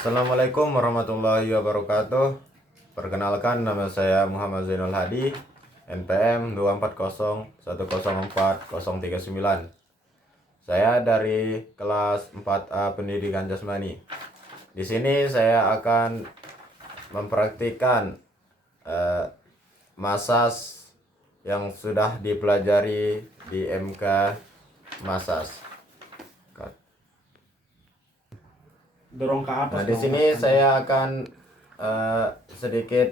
Assalamualaikum warahmatullahi wabarakatuh. Perkenalkan, nama saya Muhammad Zainul Hadi, NPM 240104039. Saya dari kelas 4A Pendidikan Jasmani. Di sini saya akan mempraktikkan masas yang sudah dipelajari di MK Masas. Dorong ke atas. Nah, di sini saya akan sedikit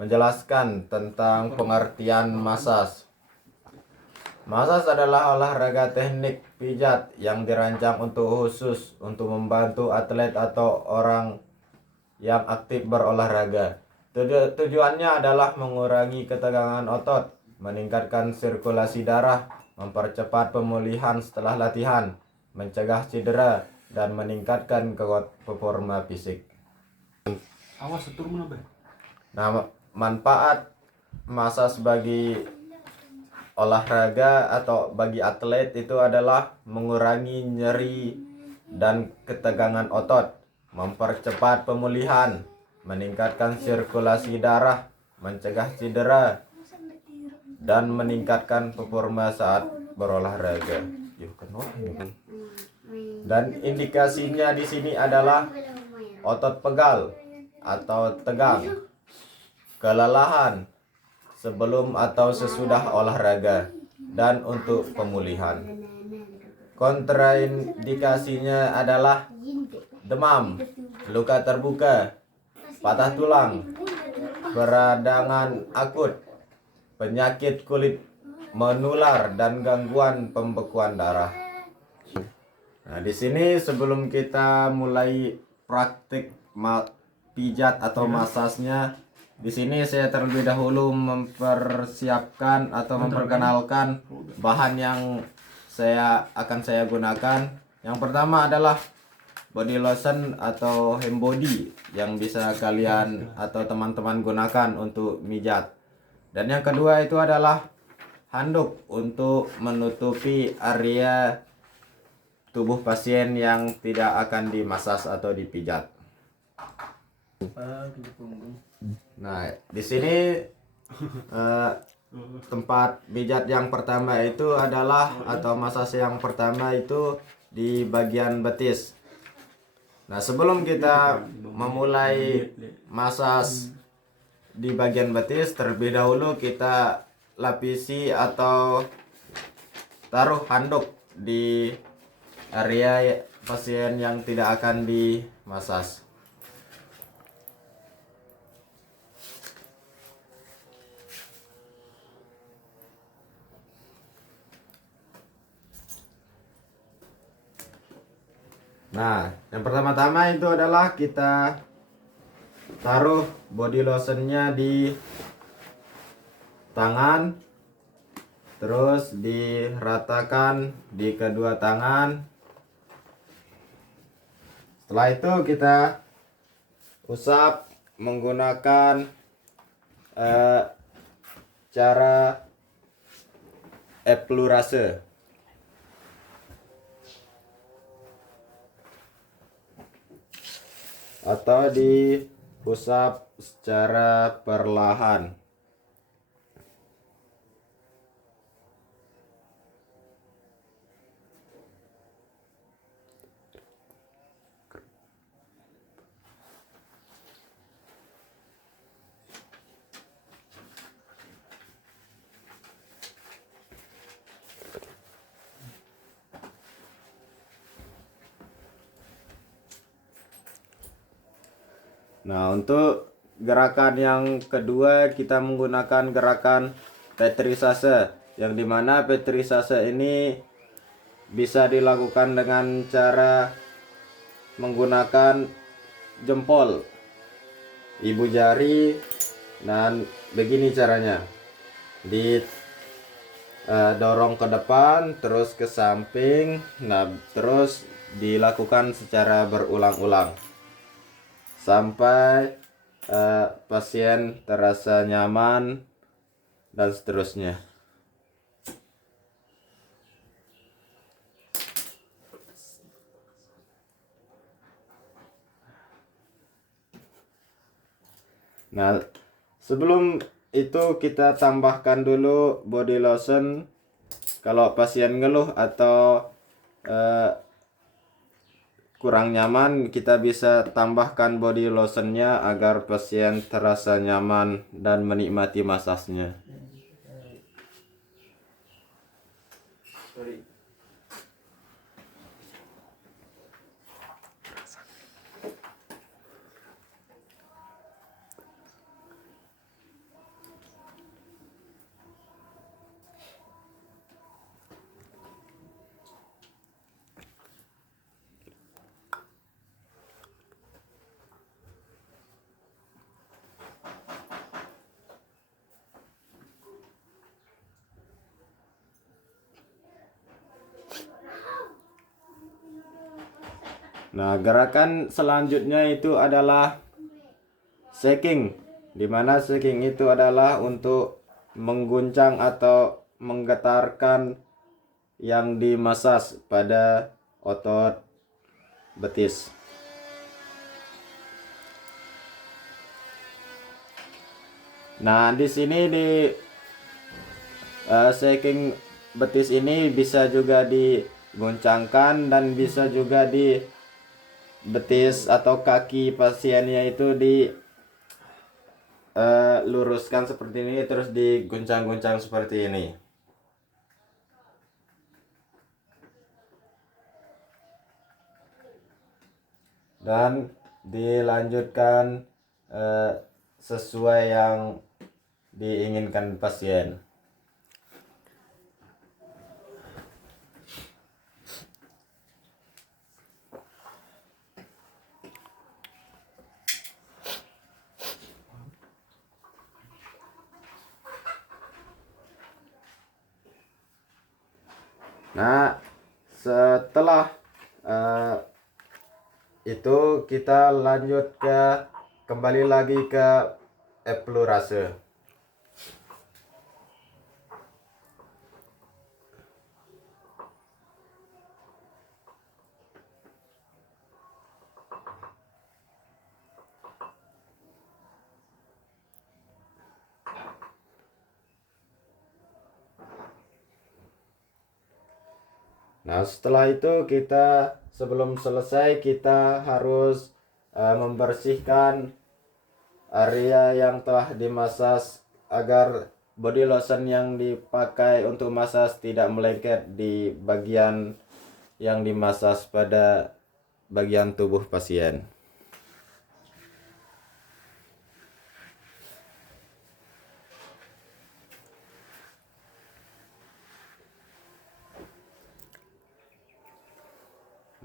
menjelaskan tentang pengertian masas. Masas adalah olahraga teknik pijat yang dirancang khusus untuk membantu atlet atau orang yang aktif berolahraga. Tujuannya adalah mengurangi ketegangan otot, meningkatkan sirkulasi darah, mempercepat pemulihan setelah latihan, mencegah cedera, dan meningkatkan performa fisik. Awas turun apa? Nah, manfaat masas bagi olahraga atau bagi atlet itu adalah mengurangi nyeri dan ketegangan otot, mempercepat pemulihan, meningkatkan sirkulasi darah, mencegah cedera, dan meningkatkan performa saat berolahraga. Dan indikasinya di sini adalah otot pegal atau tegang, kelelahan sebelum atau sesudah olahraga, dan untuk pemulihan. Kontraindikasinya adalah demam, luka terbuka, patah tulang, peradangan akut, penyakit kulit menular, dan gangguan pembekuan darah. Nah, di sini sebelum kita mulai praktik pijat atau masasnya, di sini saya terlebih dahulu mempersiapkan atau memperkenalkan bahan yang akan saya gunakan. Yang pertama adalah body lotion atau hand body yang bisa kalian atau teman-teman gunakan untuk mijat. Dan yang kedua itu adalah handuk untuk menutupi area tubuh pasien yang tidak akan dimasas atau dipijat. Nah, di sini tempat pijat yang pertama itu adalah atau masas yang pertama itu di bagian betis. Nah, sebelum kita memulai masas di bagian betis, terlebih dahulu kita lapisi atau taruh handuk di area pasien yang tidak akan dimasas. Nah, yang pertama-tama itu adalah kita taruh body lotionnya di tangan, terus diratakan di kedua tangan. Setelah itu kita usap menggunakan cara eflurase. Atau diusap secara perlahan. Nah, untuk gerakan yang kedua kita menggunakan gerakan petrisase, yang dimana petrisase ini bisa dilakukan dengan cara menggunakan jempol, ibu jari, dan begini caranya. Dorong ke depan, terus ke samping, nah terus dilakukan secara berulang-ulang sampai pasien terasa nyaman dan seterusnya. Nah, sebelum itu kita tambahkan dulu body lotion. Kalau pasien ngeluh atau kurang nyaman, kita bisa tambahkan body lotionnya agar pasien terasa nyaman dan menikmati masasnya. Nah, gerakan selanjutnya itu adalah shaking, dimana shaking itu adalah untuk mengguncang atau menggetarkan yang dimasas pada otot betis. Nah, di sini di shaking betis ini bisa juga digoncangkan dan bisa juga di betis atau kaki pasiennya itu luruskan seperti ini, terus diguncang-guncang seperti ini. Dan dilanjutkan sesuai yang diinginkan pasien. Nah, setelah itu kita lanjut kembali lagi ke eksplorasi. Nah, setelah itu sebelum selesai kita harus membersihkan area yang telah dimasas agar body lotion yang dipakai untuk masas tidak melengket di bagian yang dimasas pada bagian tubuh pasien.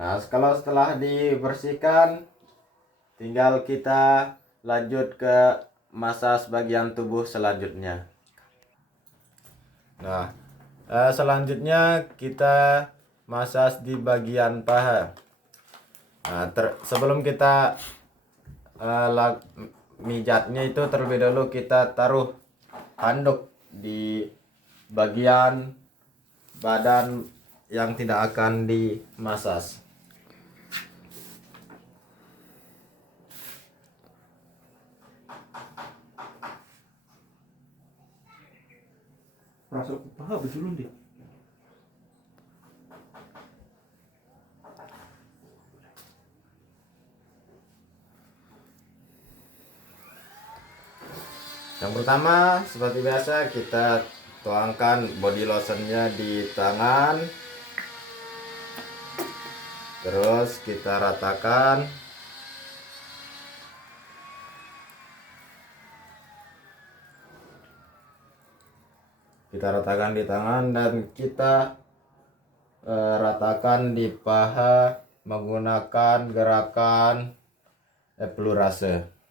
Nah, kalau setelah dibersihkan, tinggal kita lanjut ke masas bagian tubuh selanjutnya. Nah, selanjutnya kita masas di bagian paha. Nah, sebelum kita mijatnya itu terlebih dahulu kita taruh handuk di bagian badan yang tidak akan dimasas. Rasa paha betul deh. Yang pertama, seperti biasa kita tuangkan body lotionnya di tangan, terus kita ratakan. Kita ratakan di tangan dan kita ratakan di paha menggunakan gerakan eksplorasi.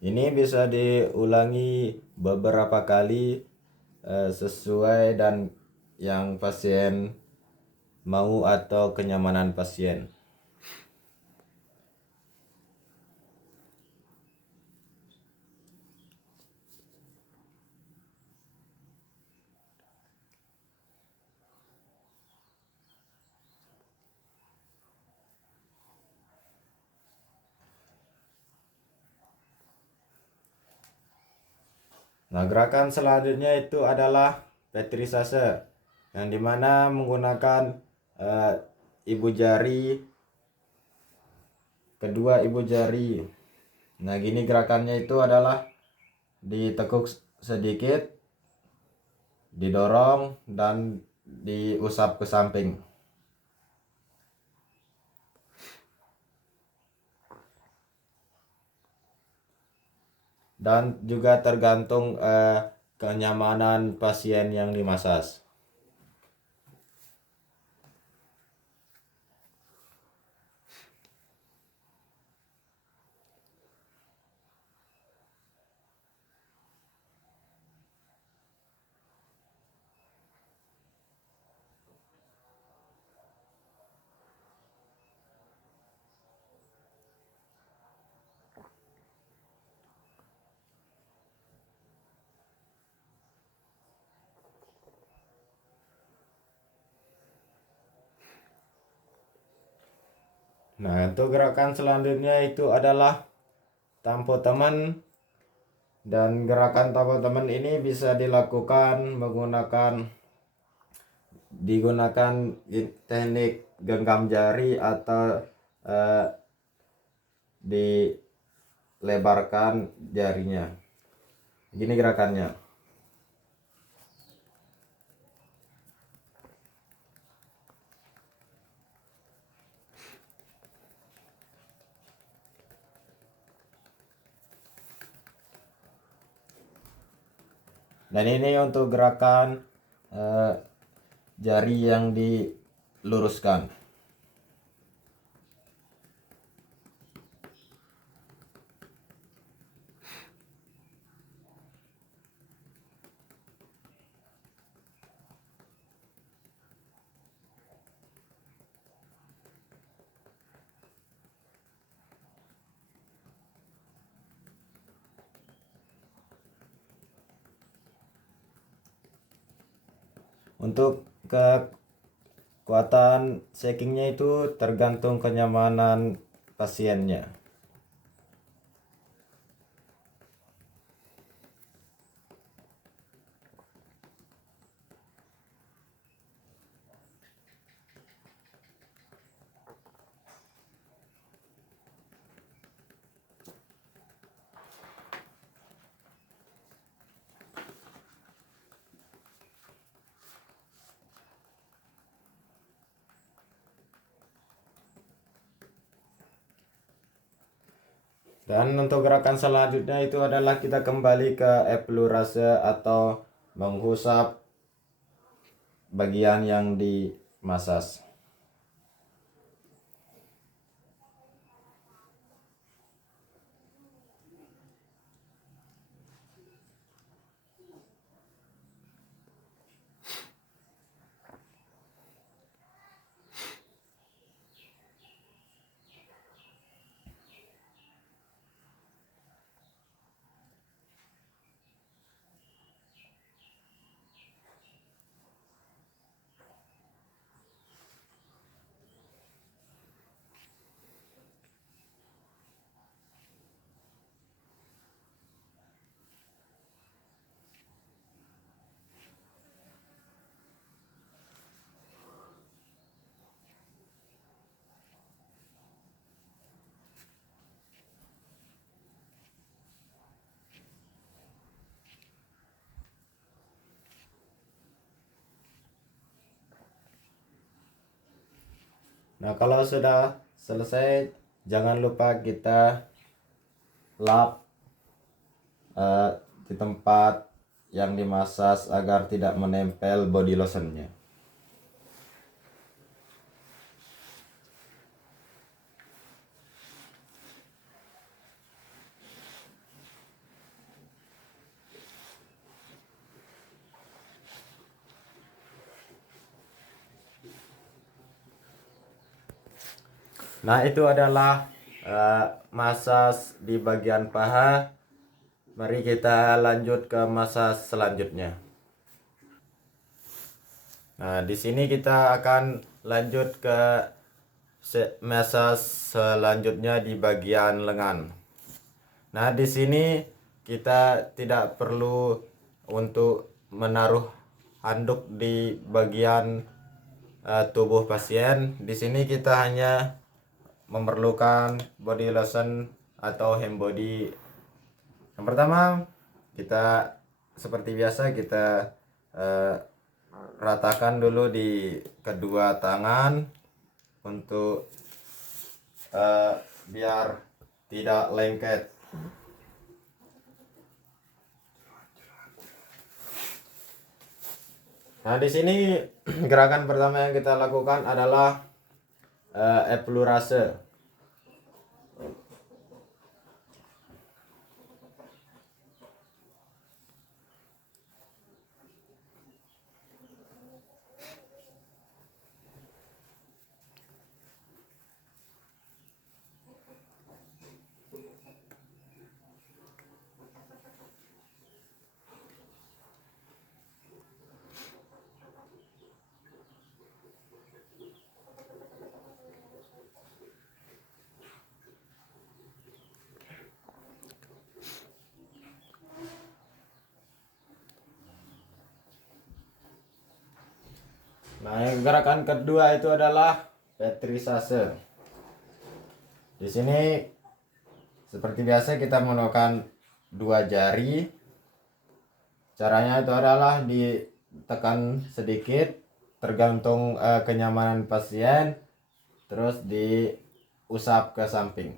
Ini bisa diulangi beberapa kali sesuai dan yang pasien mau atau kenyamanan pasien. Nah, gerakan selanjutnya itu adalah petrisase, yang dimana menggunakan ibu jari, kedua ibu jari. Nah, gini gerakannya itu adalah ditekuk sedikit, didorong, dan diusap ke samping. Dan juga tergantung kenyamanan pasien yang dimasas. Nah, untuk gerakan selanjutnya itu adalah tampo teman. Dan gerakan tampo teman ini bisa dilakukan digunakan teknik genggam jari atau dilebarkan jarinya. Gini gerakannya. Dan ini untuk gerakan jari yang diluruskan. Untuk kekuatan shakingnya itu tergantung kenyamanan pasiennya. Dan untuk gerakan selanjutnya itu adalah kita kembali ke eplurase atau menghusap bagian yang dimasas. Nah, kalau sudah selesai, jangan lupa kita lap di tempat yang dimasas agar tidak menempel body lotionnya. Nah, itu adalah massage di bagian paha. Mari kita lanjut ke massage selanjutnya. Nah, di sini kita akan lanjut ke massage selanjutnya di bagian lengan. Nah, di sini kita tidak perlu untuk menaruh handuk di bagian tubuh pasien. Di sini kita hanya memerlukan body lotion atau hand body. Yang pertama, kita seperti biasa kita ratakan dulu di kedua tangan untuk biar tidak lengket. Nah, di sini gerakan pertama yang kita lakukan adalah eplurase. Nah, yang gerakan kedua itu adalah petrisase. Di sini seperti biasa kita menggunakan dua jari. Caranya itu adalah ditekan sedikit tergantung kenyamanan pasien, terus diusap ke samping.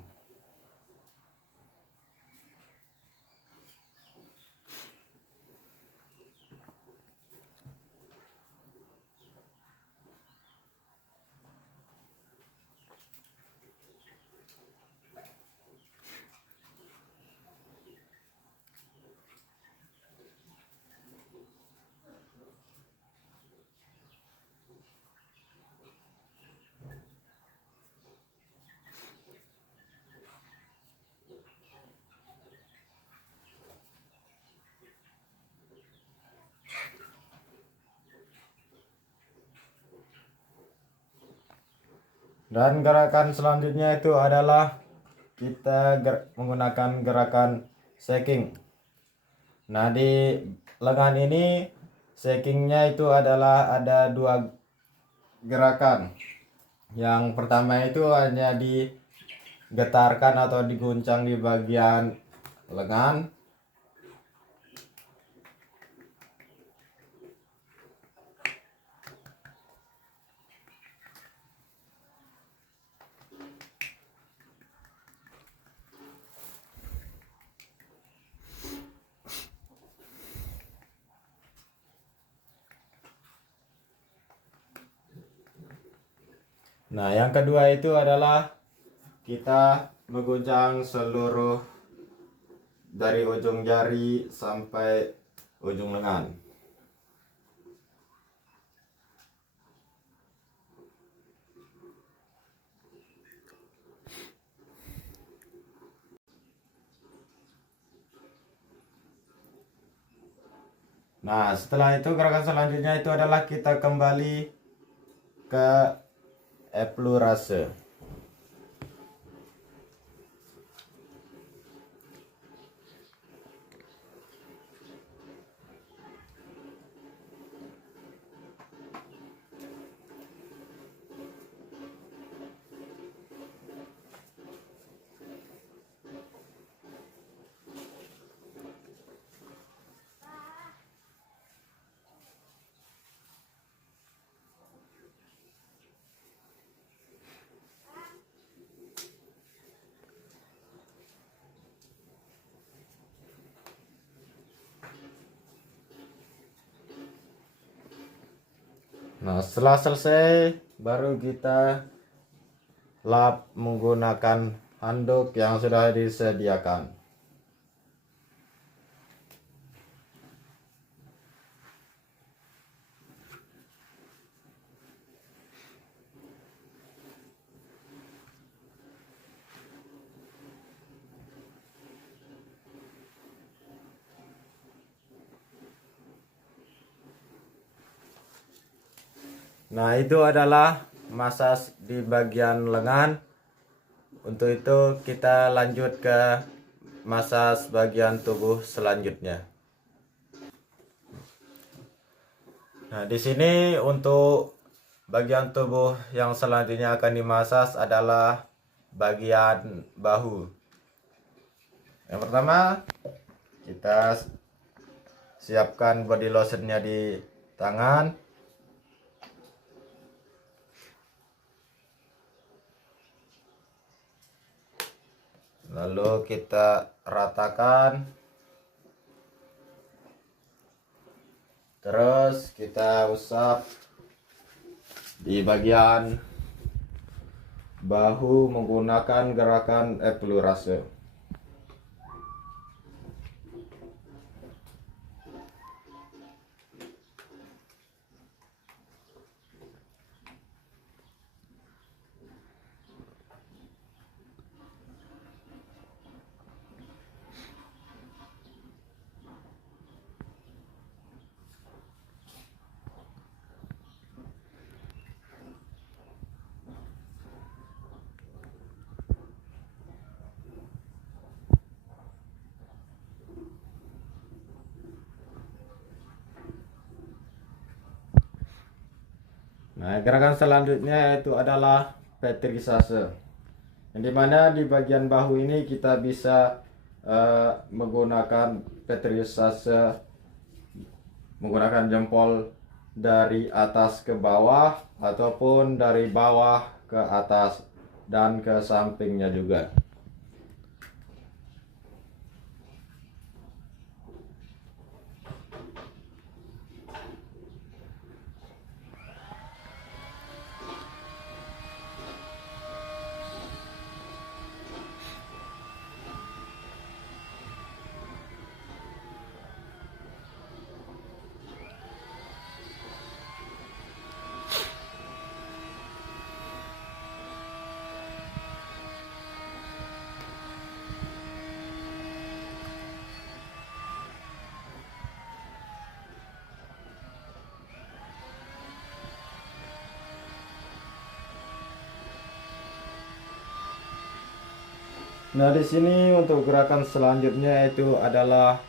Dan gerakan selanjutnya itu adalah kita menggunakan gerakan shaking. Nah, di lengan ini shakingnya itu adalah ada dua gerakan. Yang pertama itu hanya digetarkan atau diguncang di bagian lengan. Nah, yang kedua itu adalah kita mengguncang seluruh dari ujung jari sampai ujung lengan. Nah, setelah itu gerakan selanjutnya itu adalah kita kembali ke eplurase. Nah, setelah selesai baru kita lap menggunakan handuk yang sudah disediakan. Nah, itu adalah masas di bagian lengan. Untuk itu kita lanjut ke masas bagian tubuh selanjutnya. Nah, di sini untuk bagian tubuh yang selanjutnya akan dimasas adalah bagian bahu. Yang pertama, kita siapkan body lotionnya di tangan. Lalu kita ratakan. Terus kita usap di bagian bahu menggunakan gerakan eksplorasi. Nah, gerakan selanjutnya yaitu adalah petrisase. Yang dimana di bagian bahu ini kita bisa menggunakan petrisase menggunakan jempol dari atas ke bawah ataupun dari bawah ke atas dan ke sampingnya juga. Nah, di sini untuk gerakan selanjutnya itu adalah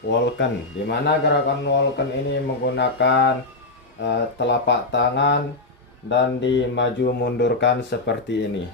walken, di mana gerakan walken ini menggunakan telapak tangan dan dimaju mundurkan seperti ini.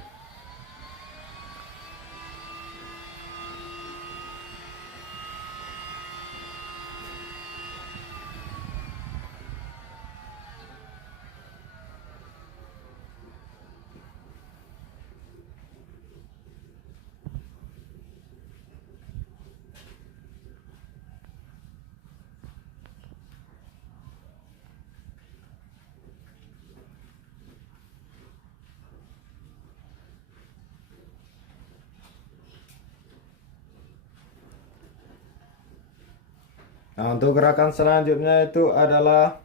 Nah, untuk gerakan selanjutnya itu adalah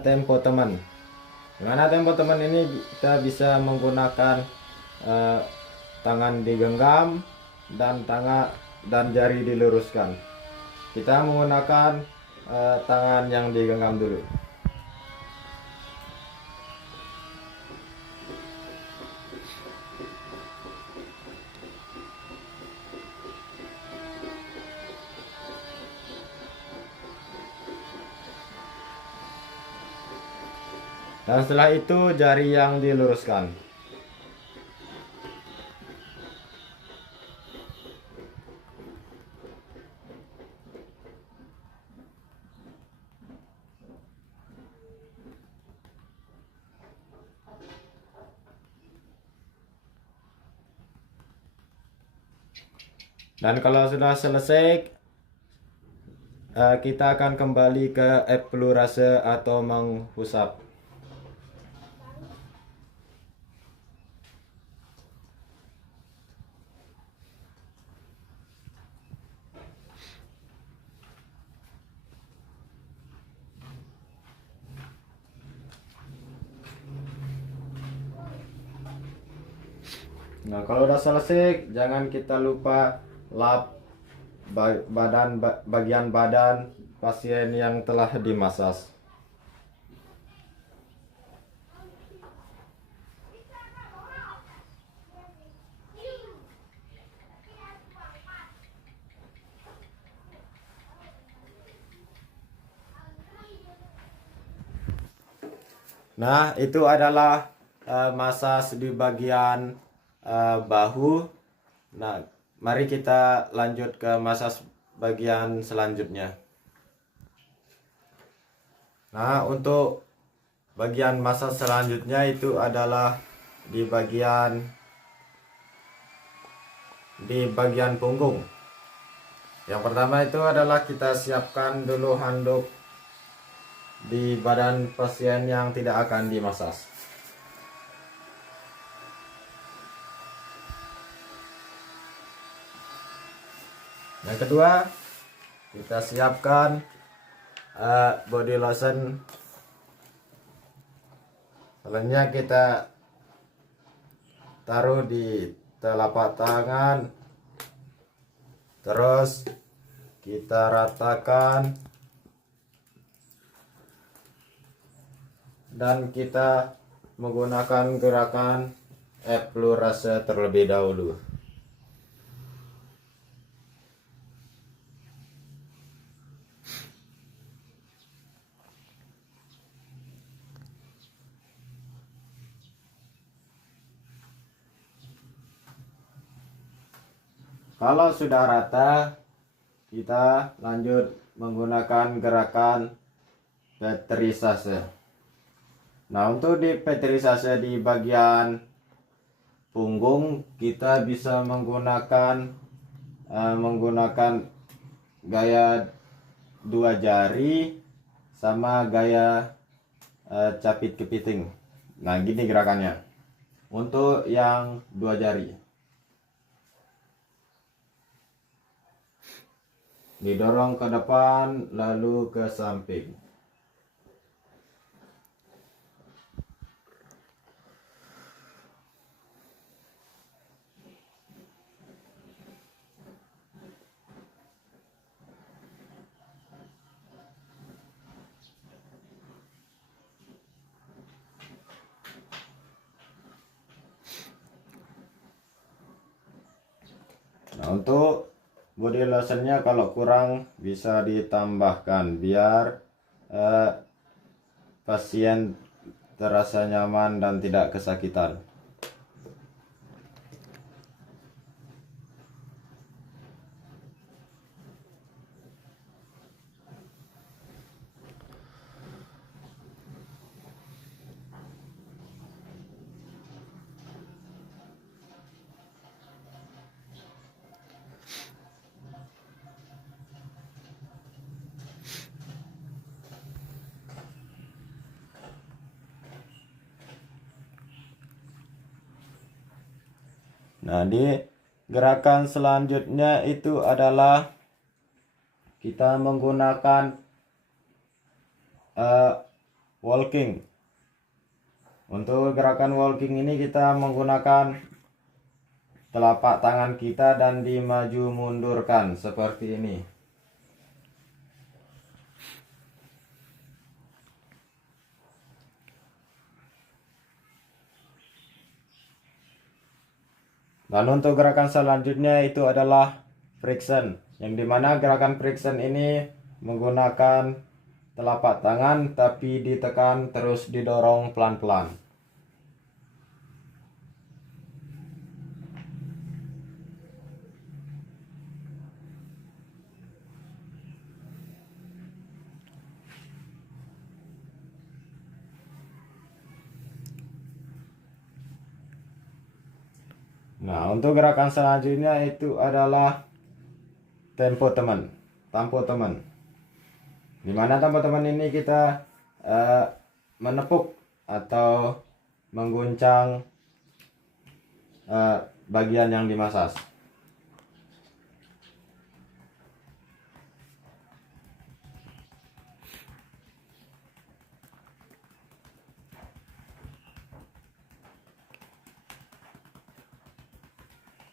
tempo teman. Dimana tempo teman ini kita bisa menggunakan tangan digenggam dan jari diluruskan. Kita menggunakan tangan yang digenggam dulu. Dan setelah itu jari yang diluruskan. Dan kalau sudah selesai, kita akan kembali ke eksplorasi atau menghusap. Nah, kalau udah selesai, jangan kita lupa lap bagian badan pasien yang telah dimasas. Nah, itu adalah massage di bagian bahu. Nah, mari kita lanjut ke massage bagian selanjutnya. Nah, untuk bagian massage selanjutnya itu adalah di bagian punggung. Yang pertama itu adalah kita siapkan dulu handuk di badan pasien yang tidak akan dimasas. Yang kedua, kita siapkan body lotion. Selanjutnya kita taruh di telapak tangan, terus kita ratakan dan kita menggunakan gerakan explorasi terlebih dahulu. Kalau sudah rata, kita lanjut menggunakan gerakan petrisase. Nah, untuk di petrisase di bagian punggung, kita bisa menggunakan gaya 2 jari sama gaya capit kepiting. Nah, gini gerakannya. Untuk yang 2 jari, didorong ke depan lalu ke samping. Nah, untuk body lotionnya kalau kurang bisa ditambahkan biar pasien terasa nyaman dan tidak kesakitan. Nah, di gerakan selanjutnya itu adalah kita menggunakan walking. Untuk gerakan walking ini kita menggunakan telapak tangan kita dan dimaju mundurkan seperti ini. Dan untuk gerakan selanjutnya itu adalah friction, yang dimana gerakan friction ini menggunakan telapak tangan tapi ditekan terus didorong pelan-pelan. Nah, untuk gerakan selanjutnya itu adalah tempo teman. Dimana tempo teman ini kita menepuk atau mengguncang bagian yang dimasas.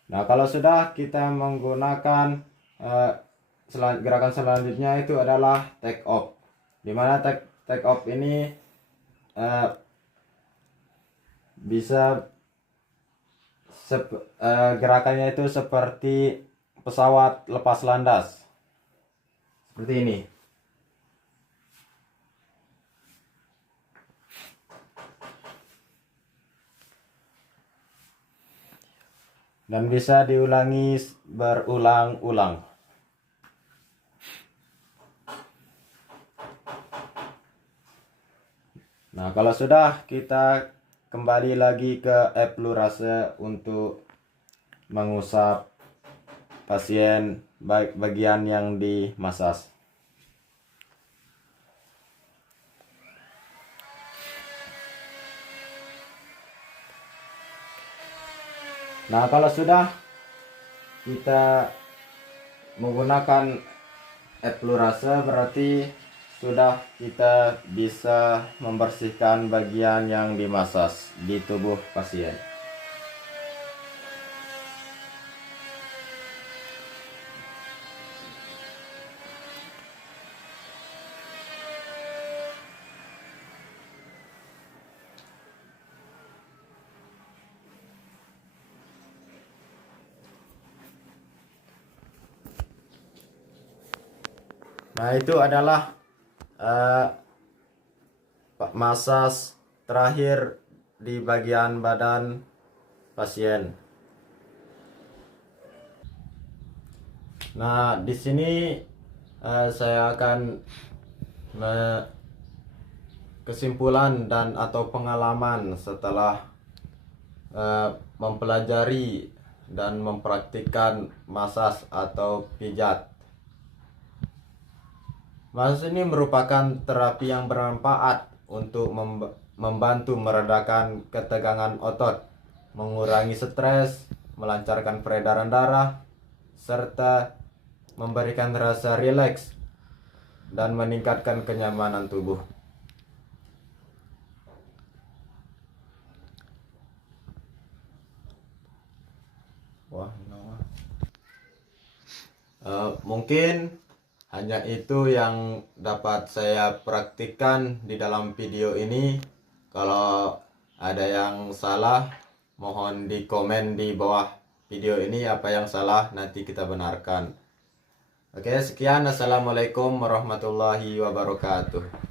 Nah, kalau sudah kita menggunakan gerakan selanjutnya itu adalah take off. Dimana take off ini bisa gerakannya itu seperti pesawat lepas landas, seperti ini. dan bisa diulangi berulang-ulang. Nah, kalau sudah, kita kembali lagi ke eplurase untuk mengusap pasien bagian yang dimasas. Nah, kalau sudah kita menggunakan eplurase, berarti sudah kita bisa membersihkan bagian yang dimasas di tubuh pasien. Nah, itu adalah masas terakhir di bagian badan pasien. Nah, di sini saya akan kesimpulan dan atau pengalaman setelah mempelajari dan mempraktikkan masas atau pijat. Masas ini merupakan terapi yang bermanfaat untuk membantu meredakan ketegangan otot, mengurangi stres, melancarkan peredaran darah, serta memberikan rasa rileks dan meningkatkan kenyamanan tubuh. Mungkin hanya itu yang dapat saya praktikkan di dalam video ini. Kalau ada yang salah, mohon di komen di bawah video ini apa yang salah, nanti kita benarkan. Oke, sekian. Assalamualaikum warahmatullahi wabarakatuh.